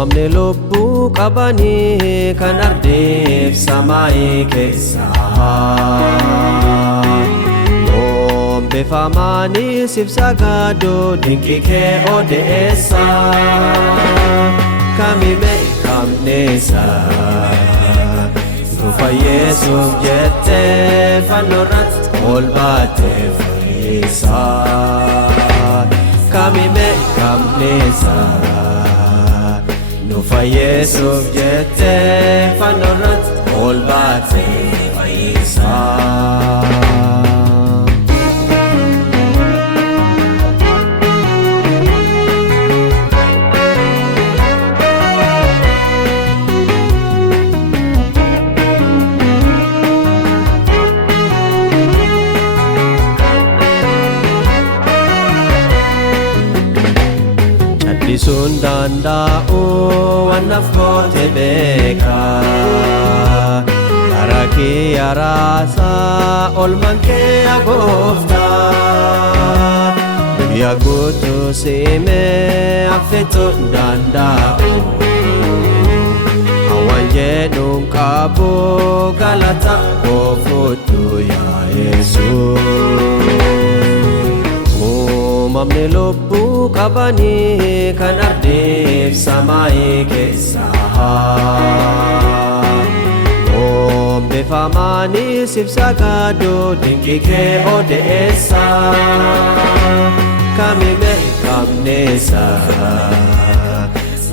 Uumamni lubbuu qabanii kan ardiif samaayii keessa Boonbifamanii sibsa gaaduu dinqii kee odeessa Kamime kamneessa Nu fayyeessuuf jettee fannoorratti ol baatee fayyisa Kamime kamneessa Nu fayyeessuuf jettee fannoorratti ol baatee fayyisa Sun danda'u wannaaf goote beeka Karaa kee araasaa oolmaan kee agoofta Guyyaa guutuu siimee affeetuun danda'u Hawaan jedhuun qabu galata koo fudhu yaa Yesuus Uumamni lubbuu qabanii kan ardiif samaayii keessa Boonbifamanii sibsa gaaduu dinqii kee odeessa Kamime kamneessa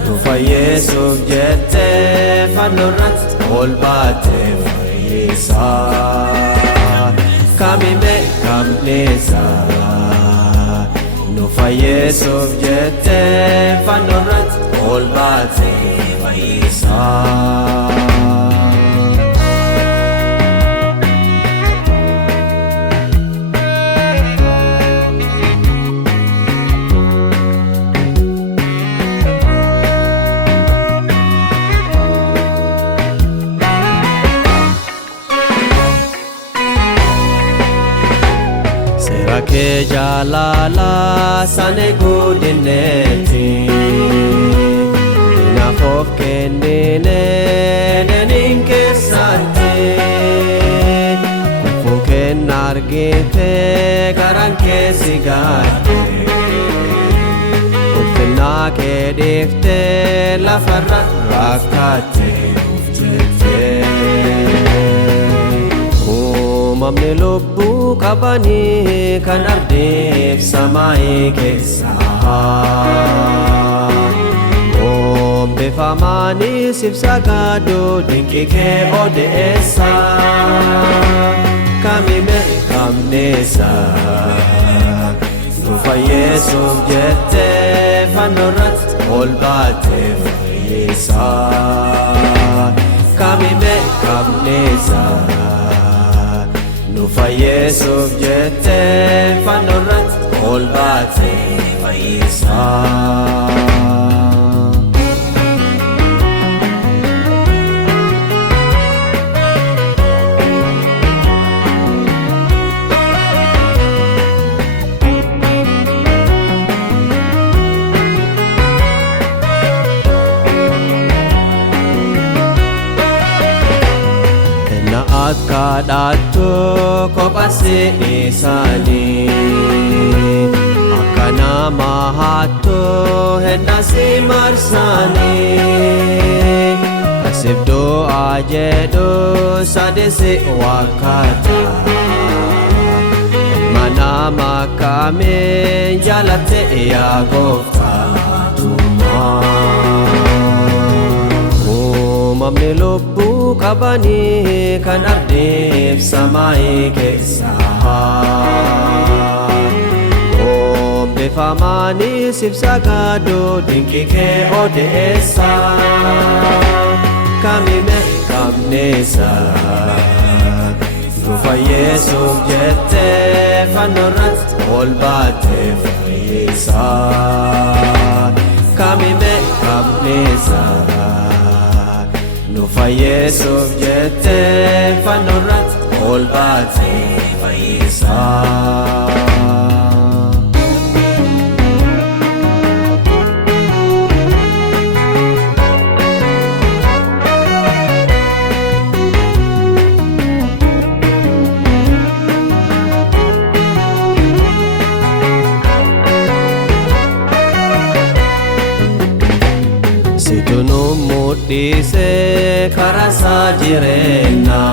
Nu fayyeessuuf jettee fannoorratti ol baatee fayyisa Kamime kamneessa Nu fayyeessuuf jettee fannoorratti ol baatee fayyisa Kee jaalala sane guddinneeti Inaaf of kennine neniin keessatti Kufuu kenna argite garaan kee si gaadde Ulfinnaa kee dhiifte lafarra rakkaatte Uumamni lubbuu qabanii kan ardiif samaayii keessa Boonbifamanii sibsa gaaduu dinqii kee odeessa Kamime kamneessa Nu fayyeessuuf jettee fannoorratti ol baatee fayyisa Kamime kamneessa Nu fayyeessuuf jettee fannoorratti ol baatee fayyisa Kadhattu kophasi isaanii Akka nama hattu hendasi marsanii Kasif du'aa jedhu sadisi wakkata Ilma nama kamiin jaalatte yaa gooftaa Uumamni lubbuu qabanii kan ardiif samaayii keessa Boonbifamanii sibsa gaaduu dinqii kee odeessa Kamime kamneessa Nu fayyeessuuf jettee fannoorratti ol baatee fayyisa Kamime kamneessa Nu fayyeessuuf jettee fannoorratti ol baatee fayyisa dhiisee karaa isaa jireenyaa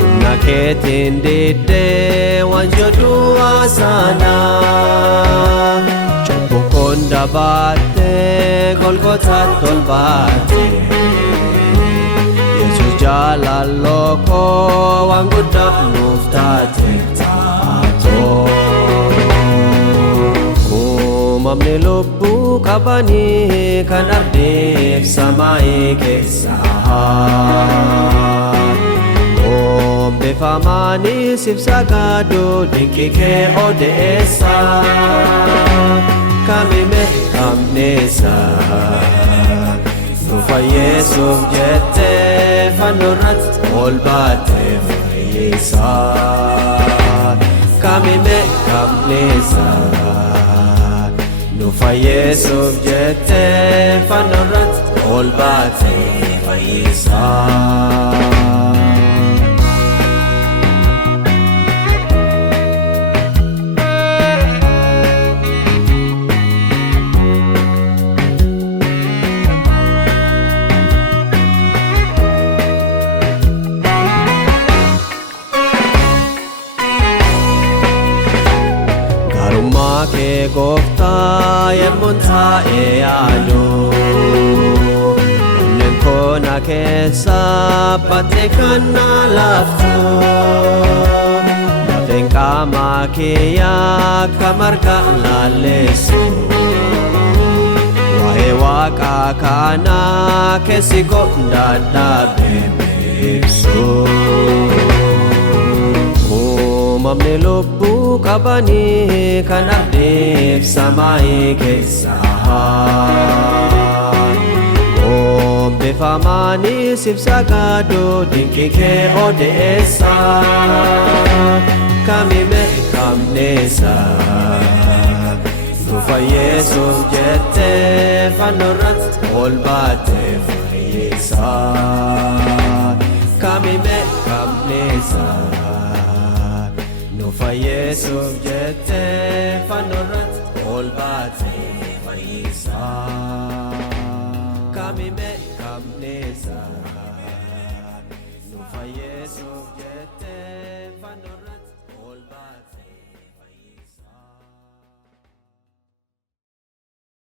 humna keetiin diddee waan jedhu haasaanaa cubbuu koon dabaattee Golgotaatti ol baattee Yesuus jaalalloo koo waan guddaa nuuf taate uumamni lubbuu qabanii kan ardeef samaayii keessa oombeeffamanii sibsa gaaduu dinqii kee odeessa kamime kamneessa nu fayyeessuuf jettee fannoorratti ol baattee fayyisa kamime kamneessa nu fayyeessuuf jettee fannoorratti ol baattee fayyisa. Garummaa kee gooftaa yemmuun taa'ee yaadu onneen koo na keessa battee kan na laaftu lafeen qaama kiyyaa akka marga laalleessu waa'ee waaqaa kanaa keessi koo dadhabee beeksu uumamni lubbuu qabanii kan ardeef samaayii keessa oombeeffamanii sibsa gaaduu dinqii kee odeessa kamime kamneessa nu fayyeessuuf jettee fannoorratti ol baattee fayyisa kamime kamneessa nu fayyeessuuf jettee fannoorratti ol baattee fayyisa kamime